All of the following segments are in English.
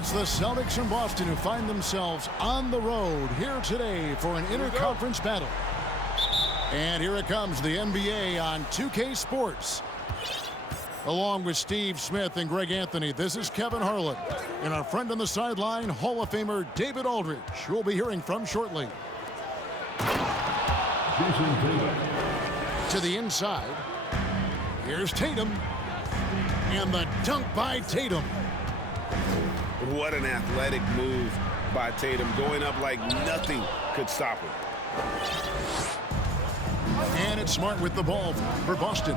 It's the Celtics in Boston who find themselves on the road here today for an interconference battle. And here it comes, the NBA on 2K Sports. Along with Steve Smith and Greg Anthony, this is Kevin Harlan. And our friend on the sideline, Hall of Famer David Aldridge, who we'll be hearing from shortly. To the inside. Here's Tatum. And the dunk by Tatum. What an athletic move by Tatum, going up like nothing could stop him. And it's Smart with the ball for Boston.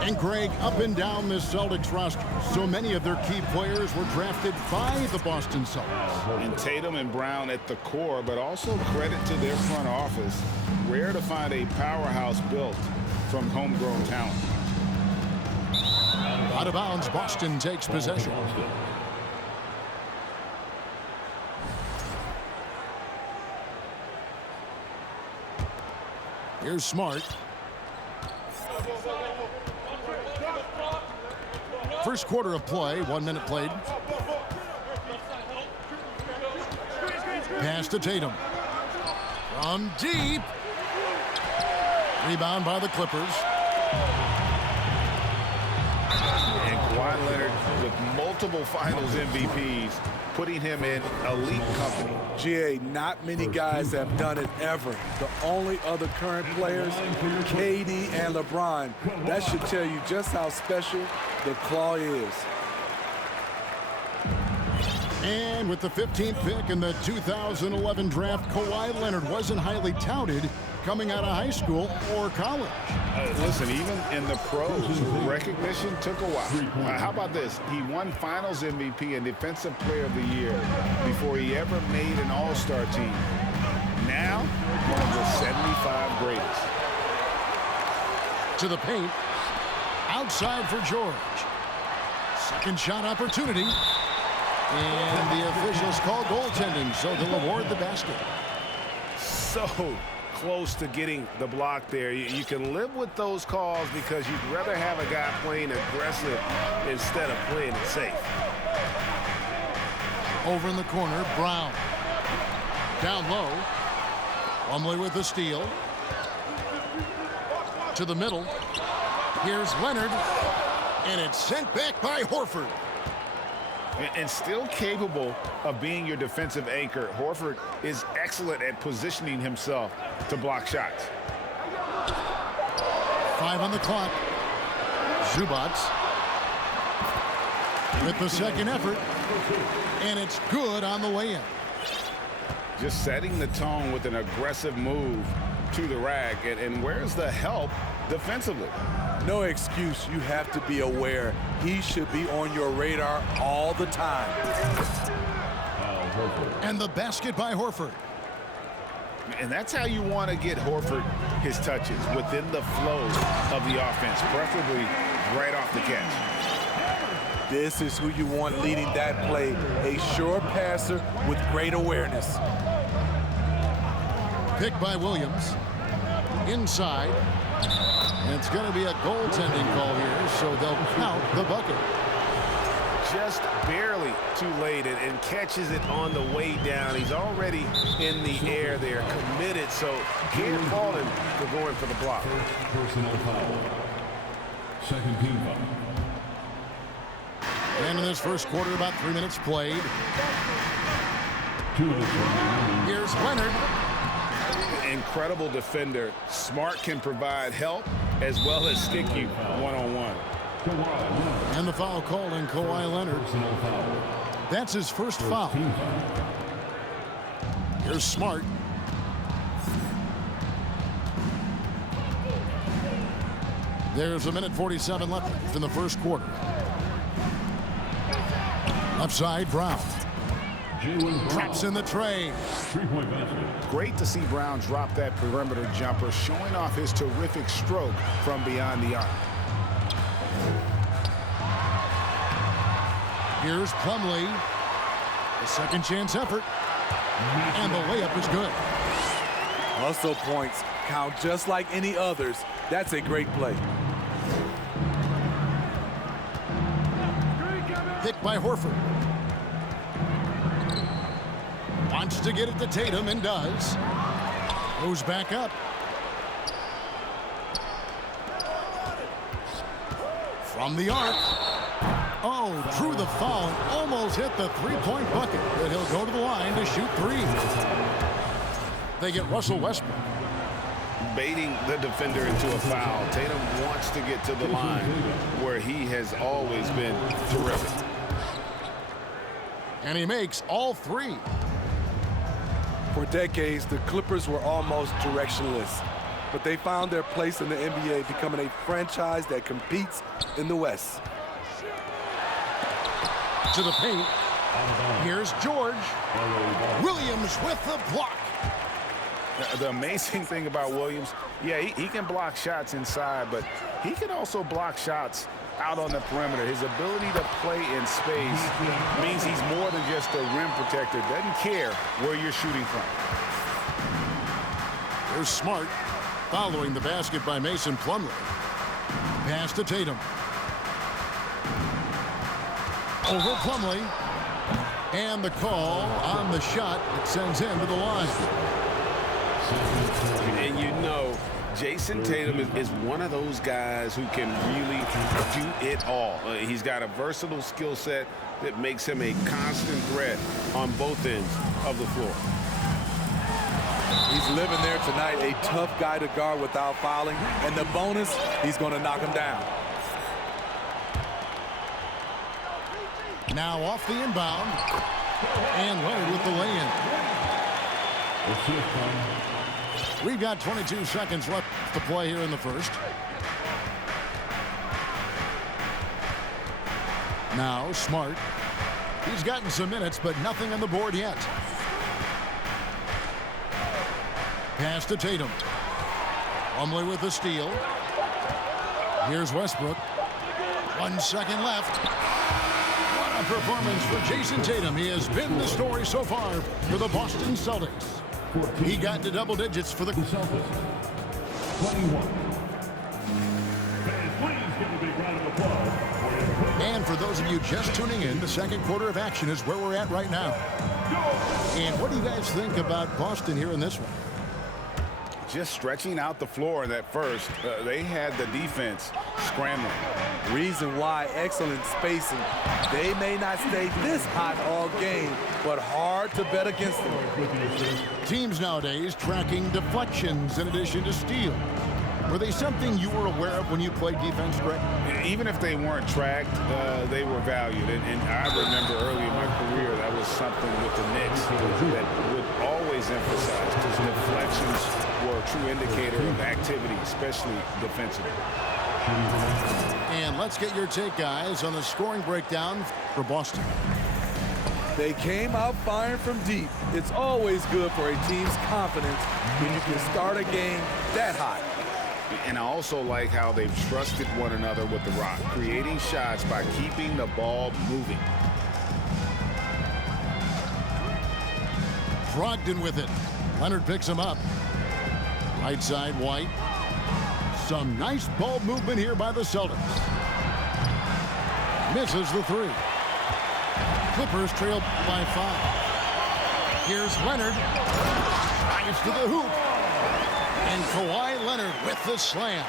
And Greg, up and down this Celtics roster, so many of their key players were drafted by the Boston Celtics. And Tatum and Brown at the core, but also credit to their front office. Rare to find a powerhouse built from homegrown talent. Out of bounds, Boston takes possession. Here's Smart. First quarter of play, 1 minute played. Pass to Tatum. From deep. Rebound by the Clippers. And Kawhi Leonard with multiple finals MVPs, putting him in elite company. GA, not many guys have done it ever. The only other current players, KD and LeBron. That should tell you just how special the Claw is. And with the 15th pick in the 2011 draft, Kawhi Leonard wasn't highly touted coming out of high school or college. Listen, even in the pros, recognition took a while. How about this? He won Finals MVP and Defensive Player of the Year before he ever made an All-Star team. Now, one of the 75 greatest. To the paint. Outside for George. Second shot opportunity. And the officials call goaltending, so they'll award the basket. So close to getting the block there. You can live with those calls because you'd rather have a guy playing aggressive instead of playing it safe. Over in the corner, Brown. Down low. Plumlee with the steal. To the middle. Here's Leonard. And it's sent back by Horford. And still capable of being your defensive anchor, Horford is excellent at positioning himself to block shots. 5 on the clock. Zubac with the second effort. And it's good on the way in. Just setting the tone with an aggressive move to the rack. And where's the help defensively? No excuse. You have to be aware. He should be on your radar all the time. And the basket by Horford. And that's how you want to get Horford his touches, within the flow of the offense, preferably right off the catch. This is who you want leading that play. A sure passer with great awareness. Picked by Williams. Inside. And it's going to be a goaltending call here, so they'll count the bucket. Just barely too late and catches it on the way down. He's already in the air there, committed, so can't fault him for going for the block. Personal foul. Second team foul. And in this first quarter, about 3 minutes played. 2 minutes remaining. Here's Leonard. Incredible defender. Smart can provide help as well as stick you one-on-one. And the foul called on Kawhi Leonard. That's his first foul. Here's Smart. There's 1:47 left in the first quarter. Upside, Brown. Drops in the tray. Three-point basket. Great to see Brown drop that perimeter jumper, showing off his terrific stroke from beyond the arc. Here's Plumlee. A second chance effort. And the layup is good. Hustle points count just like any others. That's a great play. Picked by Horford. Wants to get it to Tatum and does. Goes back up. From the arc. Oh, drew the foul and almost hit the three-point bucket. But he'll go to the line to shoot three. They get Russell Westbrook. Baiting the defender into a foul. Tatum wants to get to the line where he has always been terrific. And he makes all three. For decades, the Clippers were almost directionless, but they found their place in the NBA, becoming a franchise that competes in the West. To the paint. Here's George. Williams with the block. The amazing thing about Williams, yeah, he can block shots inside, but he can also block shots out on the perimeter. His ability to play in space means he's more than just a rim protector. Doesn't care where you're shooting from. There's Smart following the basket by Mason Plumlee. Pass to Tatum. Over Plumlee. And the call on the shot that sends him to the line. And you know, Jason Tatum is one of those guys who can really do it all. He's got a versatile skill set that makes him a constant threat on both ends of the floor. He's living there tonight, a tough guy to guard without fouling. And the bonus, he's going to knock him down. Now off the inbound. And Leonard with the lay-in. We've got 22 seconds left to play here in the first. Now Smart. He's gotten some minutes, but nothing on the board yet. Pass to Tatum. Plumlee with the steal. Here's Westbrook. 1 second left. What a performance for Jason Tatum. He has been the story so far for the Boston Celtics. He got into double digits for the Celtics. 21. Please give a big round of applause. And for those of you just tuning in, the second quarter of action is where we're at right now. And what do you guys think about Boston here in this one? Just stretching out the floor in that first. They had the defense scrambling. Reason why, excellent spacing. They may not stay this hot all game, but hard to bet against them. Teams nowadays tracking deflections in addition to steal. Were they something you were aware of when you played defense, Greg? Even if they weren't tracked, they were valued. And I remember early in my career, that was something with the Knicks that would always emphasize, because deflections were a true indicator of activity, especially defensively. And let's get your take, guys, on the scoring breakdown for Boston. They came out firing from deep. It's always good for a team's confidence when you can start a game that hot. And I also like how they've trusted one another with the rock, creating shots by keeping the ball moving. Brogdon with it. Leonard picks him up. Right side, White. Some nice ball movement here by the Celtics. Misses the three. Clippers trail by 5. Here's Leonard. Drives to the hoop. And Kawhi Leonard with the slam.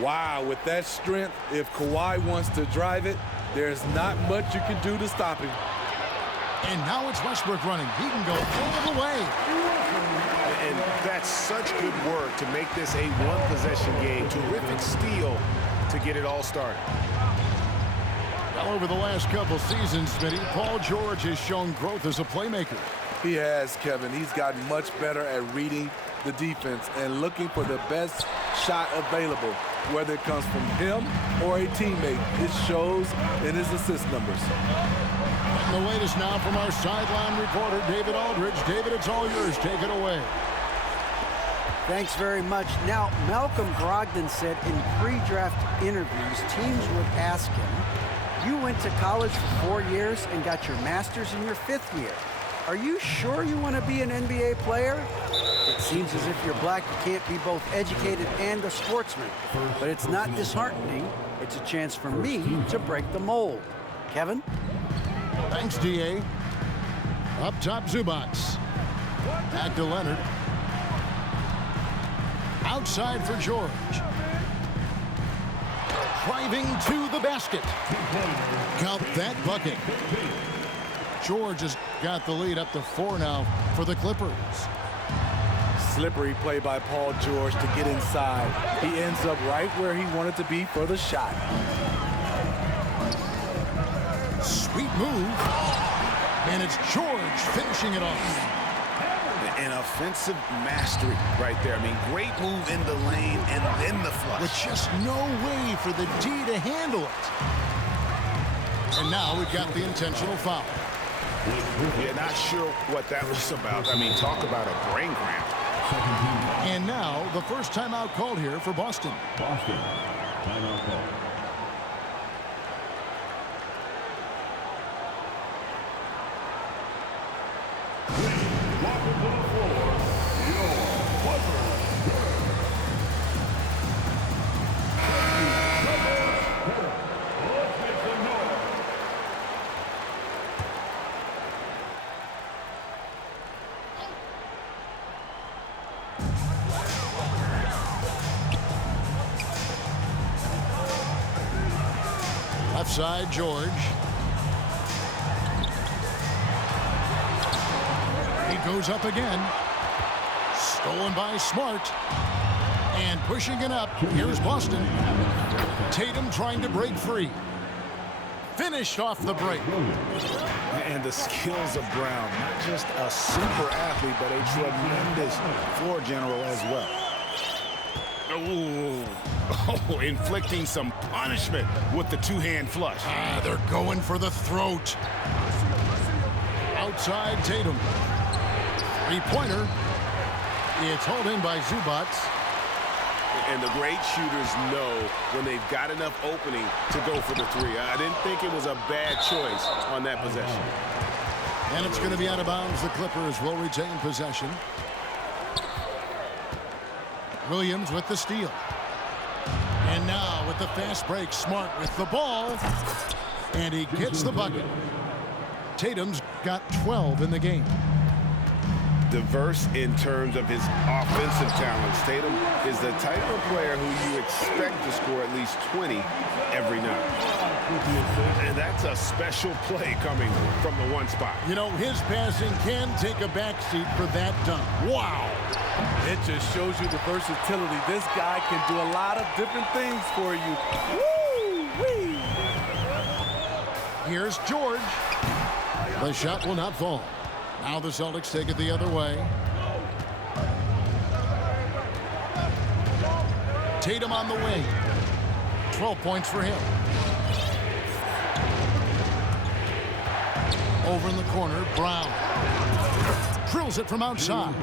Wow, with that strength, if Kawhi wants to drive it, there's not much you can do to stop him. And now it's Westbrook running. He can go all the way. And that's such good work to make this a one-possession game. Terrific steal to get it all started. Well, over the last couple seasons, Smitty, Paul George has shown growth as a playmaker. He has, Kevin. He's gotten much better at reading the defense and looking for the best shot available, whether it comes from him or a teammate. It shows in his assist numbers. And the latest now from our sideline reporter, David Aldridge. David, it's all yours. Take it away. Thanks very much. Now, Malcolm Brogdon said in pre-draft interviews, teams would ask him, you went to college for 4 years and got your master's in your 5th year. Are you sure you want to be an NBA player? It seems as if you're black, you can't be both educated and a sportsman. But it's not disheartening. It's a chance for me to break the mold. Kevin? Thanks, D.A. Up top, Zubats. Back to Leonard. Outside for George. Driving to the basket. Count that bucket. George has got the lead up to 4 now for the Clippers. Slippery play by Paul George to get inside. He ends up right where he wanted to be for the shot. Sweet move. And it's George finishing it off. An offensive mastery right there. I mean, great move in the lane and then the flush. With just no way for the D to handle it. And now we've got the intentional foul. Yeah, not sure what that was about. I mean, talk about a brain cramp. And now the first timeout called here for Boston. Boston. Timeout call. Welcome to the floor, your Clippers. Let's make some noise. Left side, George. He goes up again. Stolen by Smart. And pushing it up. Here's Boston. Tatum trying to break free. Finished off the break. And the skills of Brown. Not just a super athlete, but a tremendous floor general as well. Oh, inflicting some punishment with the two-hand flush. They're going for the throat. Outside Tatum. Three-pointer. It's hauled in by Zubats. And the great shooters know when they've got enough opening to go for the three. I didn't think it was a bad choice on that possession. And it's going to be out of bounds. The Clippers will retain possession. Williams with the steal. And now with the fast break, Smart with the ball. And he gets the bucket. Tatum's got 12 in the game. Diverse in terms of his offensive talents. Tatum is the type of player who you expect to score at least 20 every night. And that's a special play coming from the one spot. You know, his passing can take a backseat for that dunk. Wow. It just shows you the versatility. This guy can do a lot of different things for you. Woo-wee. Here's George. The shot will not fall. Now the Celtics take it the other way. Tatum on the wing. 12 points for him. Over in the corner, Brown. Drills it from outside.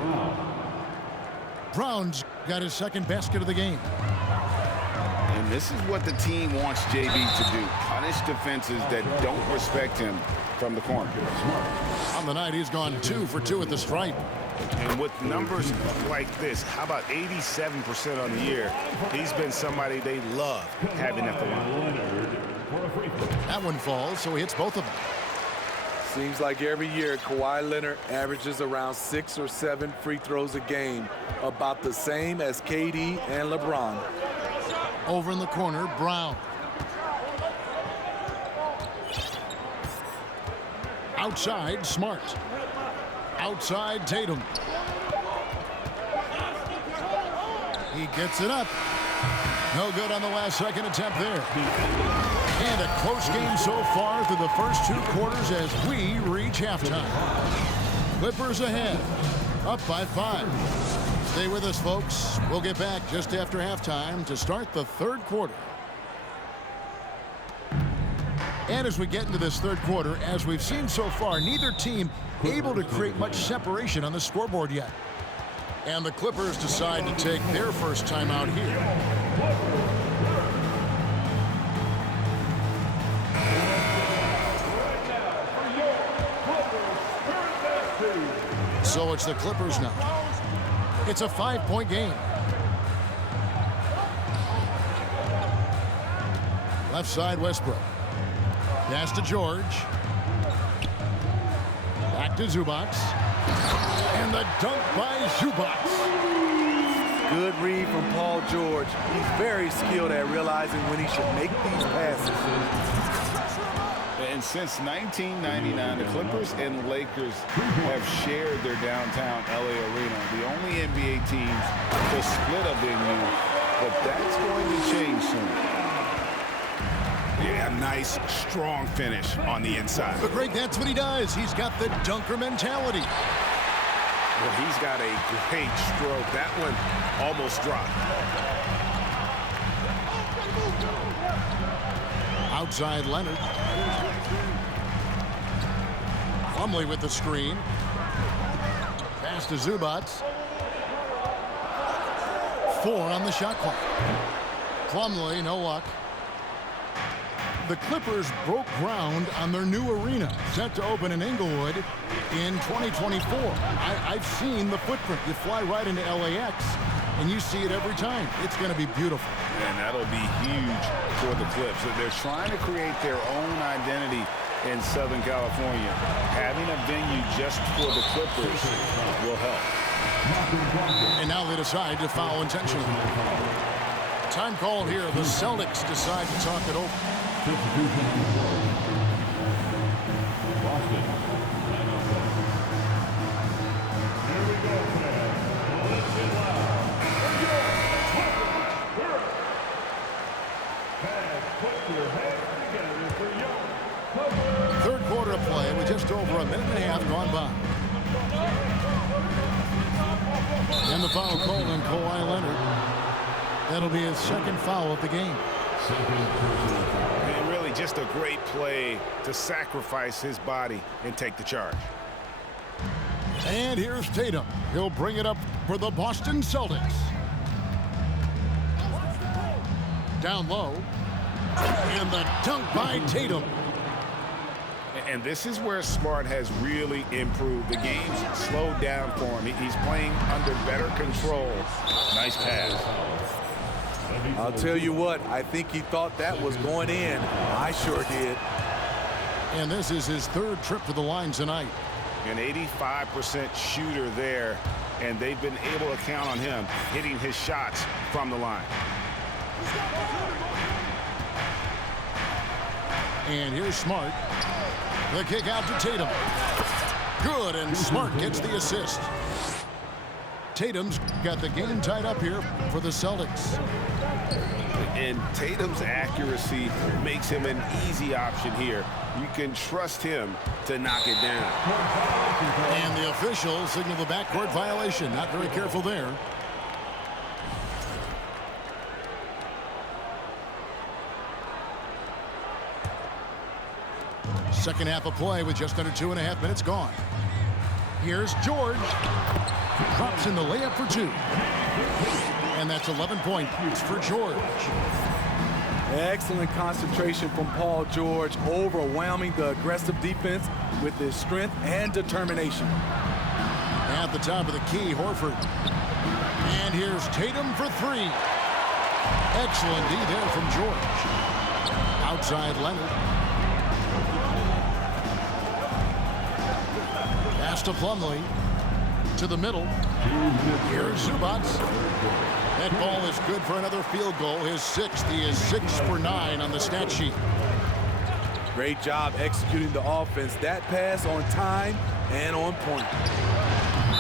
Brown's got his second basket of the game. And this is what the team wants JB to do. Punish defenses that don't respect him from the corner. On the night, he's gone 2 for 2 at the stripe. And with numbers like this, how about 87% on the year? He's been somebody they love having at the line. That one falls, so he hits both of them. Seems like every year Kawhi Leonard averages around 6 or 7 free throws a game, about the same as KD and LeBron. Over in the corner, Brown. Outside, Smart. Outside, Tatum. He gets it up. No good on the last second attempt there. And a close game so far through the first 2 quarters as we reach halftime. Clippers ahead, up by 5. Stay with us, folks. We'll get back just after halftime to start the 3rd quarter. And as we get into this 3rd quarter, as we've seen so far, neither team able to create much separation on the scoreboard yet. And the Clippers decide to take their first timeout here. So it's the Clippers now. It's a 5-point game. Left side, Westbrook. Pass to George. Back to Zubac. And the dunk by Zubac. Good read from Paul George. He's very skilled at realizing when he should make these passes. And since 1999, the Clippers and Lakers have shared their downtown LA arena, the only NBA teams to split a venue, but that's going to change soon. Yeah, nice, strong finish on the inside. But Greg, that's what he does. He's got the dunker mentality. Well, he's got a great stroke. That one almost dropped. Outside Leonard. Plumlee with the screen. Pass to Zubac. 4 on the shot clock. Plumlee, no luck. The Clippers broke ground on their new arena, set to open in Inglewood in 2024. I've seen the footprint. You fly right into LAX, and you see it every time. It's going to be beautiful. And that'll be huge for the Clips. They're trying to create their own identity in Southern California. Having a venue just for the Clippers will help. And now they decide to foul intentionally. Time called here. The Celtics decide to talk it over. Boston. Here we go, fans. Let's get loud. Fans, put your hands together for young. Third quarter of play with just over a minute and a half gone by. And the foul called on Kawhi Leonard. That'll be his second foul of the game. And really just a great play to sacrifice his body and take the charge. And here's Tatum. He'll bring it up for the Boston Celtics. Down low. And the dunk by Tatum. And this is where Smart has really improved. The game's slowed down for him. He's playing under better control. Nice pass. I'll tell you what, I think he thought that was going in. I sure did. And this is his third trip to the line tonight. An 85% shooter there, and they've been able to count on him hitting his shots from the line. And here's Smart. The kick out to Tatum. Good, and Smart gets the assist. Tatum's got the game tied up here for the Celtics. And Tatum's accuracy makes him an easy option here. You can trust him to knock it down. And the officials signal the backcourt violation. Not very careful there. Second half of play with just under 2.5 minutes gone. Here's George. Drops in the layup for 2. And that's 11 points for George. Excellent concentration from Paul George, overwhelming the aggressive defense with his strength and determination. At the top of the key, Horford. And here's Tatum for 3. Excellent D there from George. Outside Leonard. Pass to Plumlee. To the middle. Here's Zubac. That ball is good for another field goal. His 6th. He is 6 for 9 on the stat sheet. Great job executing the offense. That pass on time and on point.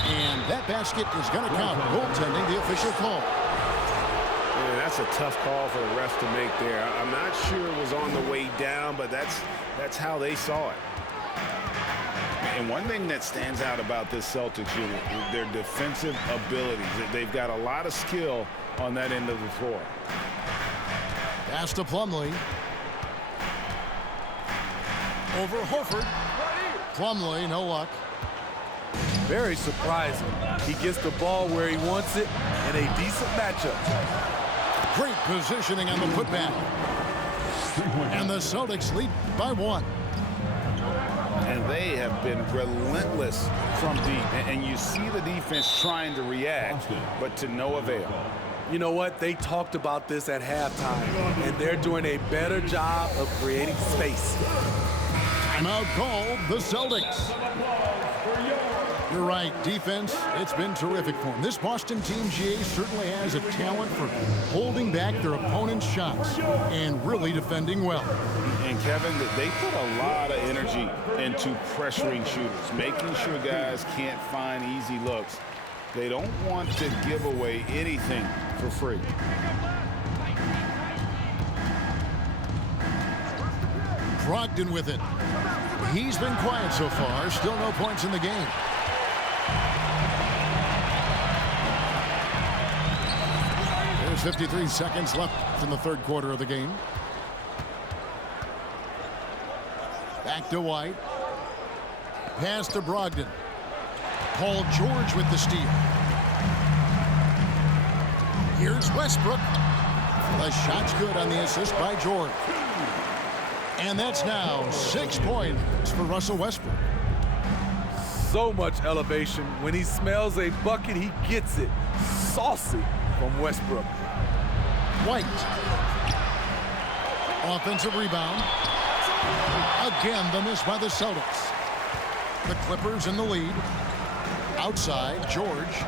And that basket is going to count. Goaltending, the official call. Yeah, that's a tough call for the refs to make there. I'm not sure it was on the way down, but that's how they saw it. And one thing that stands out about this Celtics unit is their defensive abilities. They've got a lot of skill on that end of the floor. Pass to Plumlee. Over Horford. Plumlee, no luck. Very surprising. He gets the ball where he wants it in a decent matchup. Great positioning on the putback. And the Celtics lead by 1. And they have been relentless from deep. And you see the defense trying to react, but to no avail. You know what? They talked about this at halftime, and they're doing a better job of creating space. Timeout called the Celtics. You're right. Defense, it's been terrific for them. This Boston team, GA, certainly has a talent for holding back their opponent's shots and really defending well. And, Kevin, they put a lot of energy into pressuring shooters, making sure guys can't find easy looks. They don't want to give away anything for free. Brogdon with it. He's been quiet so far. Still no points in the game. There's 53 seconds left in the third quarter of the game. Back to White. Pass to Brogdon. Paul George with the steal. Here's Westbrook. The shot's good on the assist by George. And that's now 6 points for Russell Westbrook. So much elevation. When he smells a bucket, he gets it. Saucy from Westbrook. White. Offensive rebound. Again, the miss by the Celtics. The Clippers in the lead. Outside, George.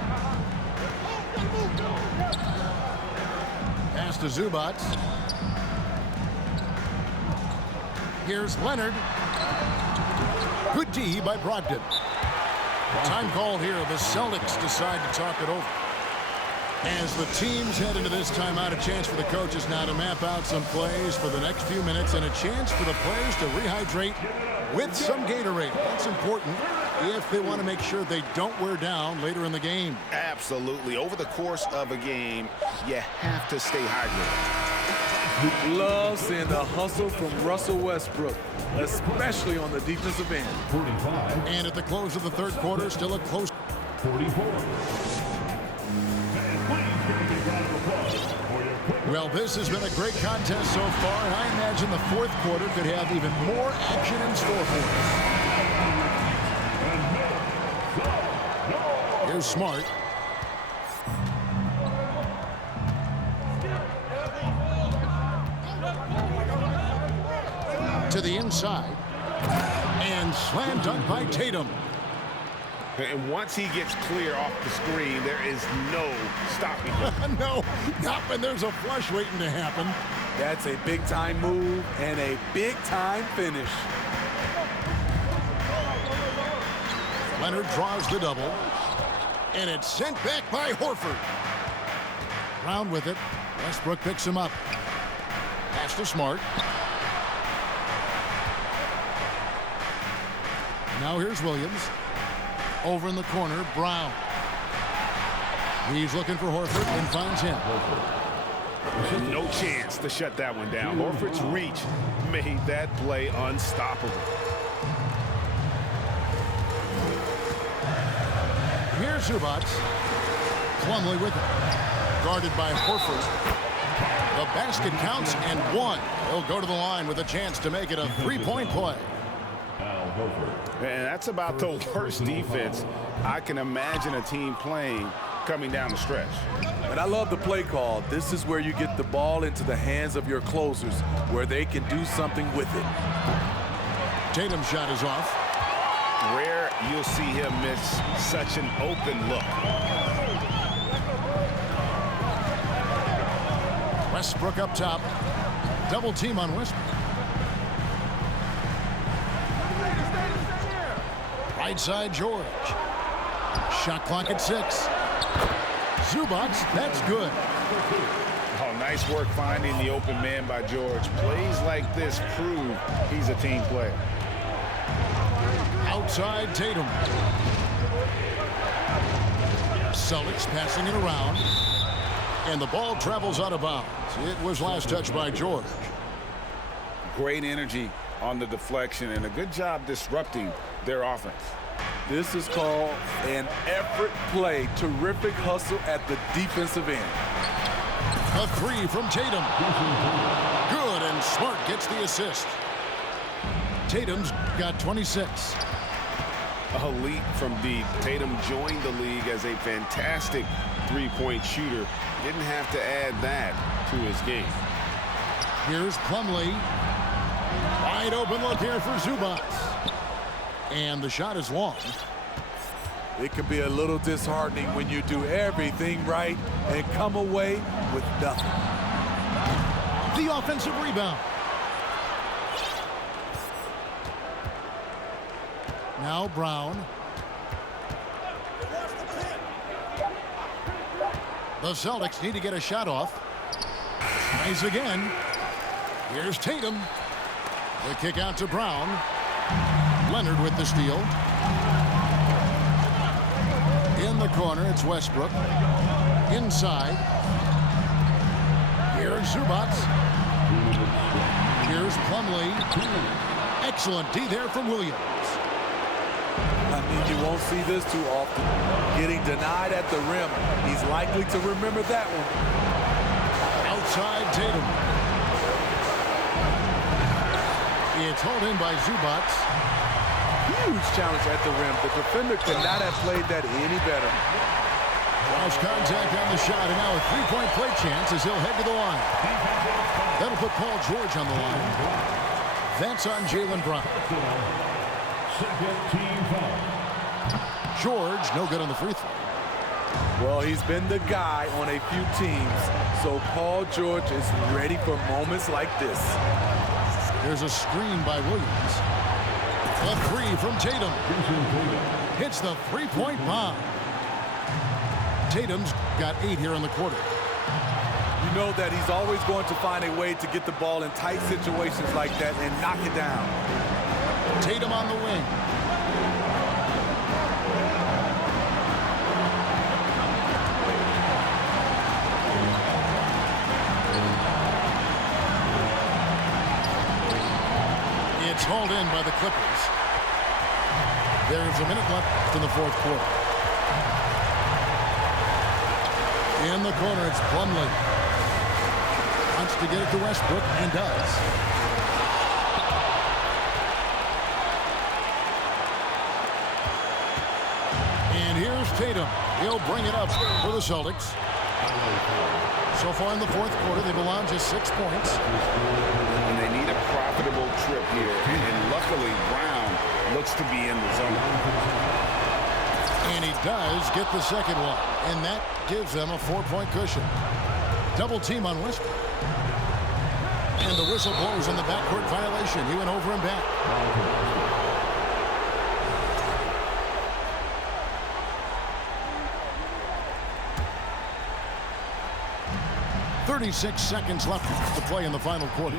Pass to Zubac. Here's Leonard. Good D by Brogdon. Time called here. The Celtics decide to talk it over. As the teams head into this timeout, a chance for the coaches now to map out some plays for the next few minutes and a chance for the players to rehydrate with some Gatorade. That's important if they want to make sure they don't wear down later in the game. Absolutely. Over the course of a game, you have to stay hydrated. Love seeing the hustle from Russell Westbrook, especially on the defensive end. 45. And at the close of the third quarter, still a close. 44. And please bring the round of applause for your quick. Well, this has been a great contest so far, and I imagine the fourth quarter could have even more action in store for us. Here's Smart. To the inside. And slam dunk by Tatum. And once he gets clear off the screen, there is no stopping him. No, not when there's a flush waiting to happen. That's a big-time move and a big-time finish. Leonard draws the double. And it's sent back by Horford. Brown with it. Westbrook picks him up. Pass to Smart. Now here's Williams. Over in the corner, Brown. He's looking for Horford and finds him. No chance to shut that one down. Horford's reach made that play unstoppable. Here's Zubac. Plumlee with it. Guarded by Horford. The basket counts and one. He'll go to the line with a chance to make it a three-point play. And that's about the worst defense I can imagine a team playing coming down the stretch. And I love the play call. This is where you get the ball into the hands of your closers, where they can do something with it. Tatum's shot is off. Rare you'll see him miss such an open look. Westbrook up top. Double team on Westbrook. Right side, George. Shot clock at 6. Zubac, that's good. Oh, nice work finding the open man by George. Plays like this prove he's a team player. Outside, Tatum. Celtics passing it around. And the ball travels out of bounds. It was last touched by George. Great energy on the deflection and a good job disrupting their offense. This is called an effort play. Terrific hustle at the defensive end. A three from Tatum. Good, and Smart gets the assist. Tatum's got 26. A leap from deep. Tatum joined the league as a fantastic three-point shooter. Didn't have to add that to his game. Here's Plumlee. Wide open look here for Zubac. And the shot is long. It can be a little disheartening when you do everything right and come away with nothing. The offensive rebound. Now Brown. The Celtics need to get a shot off. Tries again. Here's Tatum. The kick out to Brown. Leonard with the steal. In the corner, it's Westbrook. Inside. Here's Zubats. Here's Plumlee. Excellent D there from Williams. I mean, you won't see this too often. Getting denied at the rim. He's likely to remember that one. Outside Tatum. It's hauled in by Zubats. Huge challenge at the rim. The defender could not have played that any better. Cross contact on the shot, and now a three-point play chance as he'll head to the line. That'll put Paul George on the line. That's on Jaylen Brown. Second team foul. George, no good on the free throw. Well, he's been the guy on a few teams, so Paul George is ready for moments like this. There's a screen by Williams. A three from Tatum. Hits the three-point bomb. Tatum's got 8 here in the quarter. You know that he's always going to find a way to get the ball in tight situations like that and knock it down. Tatum on the wing. It's hauled in by the Clippers. There's a minute left in the fourth quarter. In the corner, it's Plumlee. Wants to get it to Westbrook and does. And here's Tatum. He'll bring it up for the Celtics. So far in the fourth quarter, they've allowed just 6 points. And they need a profitable trip here. And luckily, Brown looks to be in the zone. And he does get the second one. And that gives them a 4-point cushion. Double team on Westbrook. And the whistle blows on the backcourt violation. He went over and back. 36 seconds left to play in the final quarter.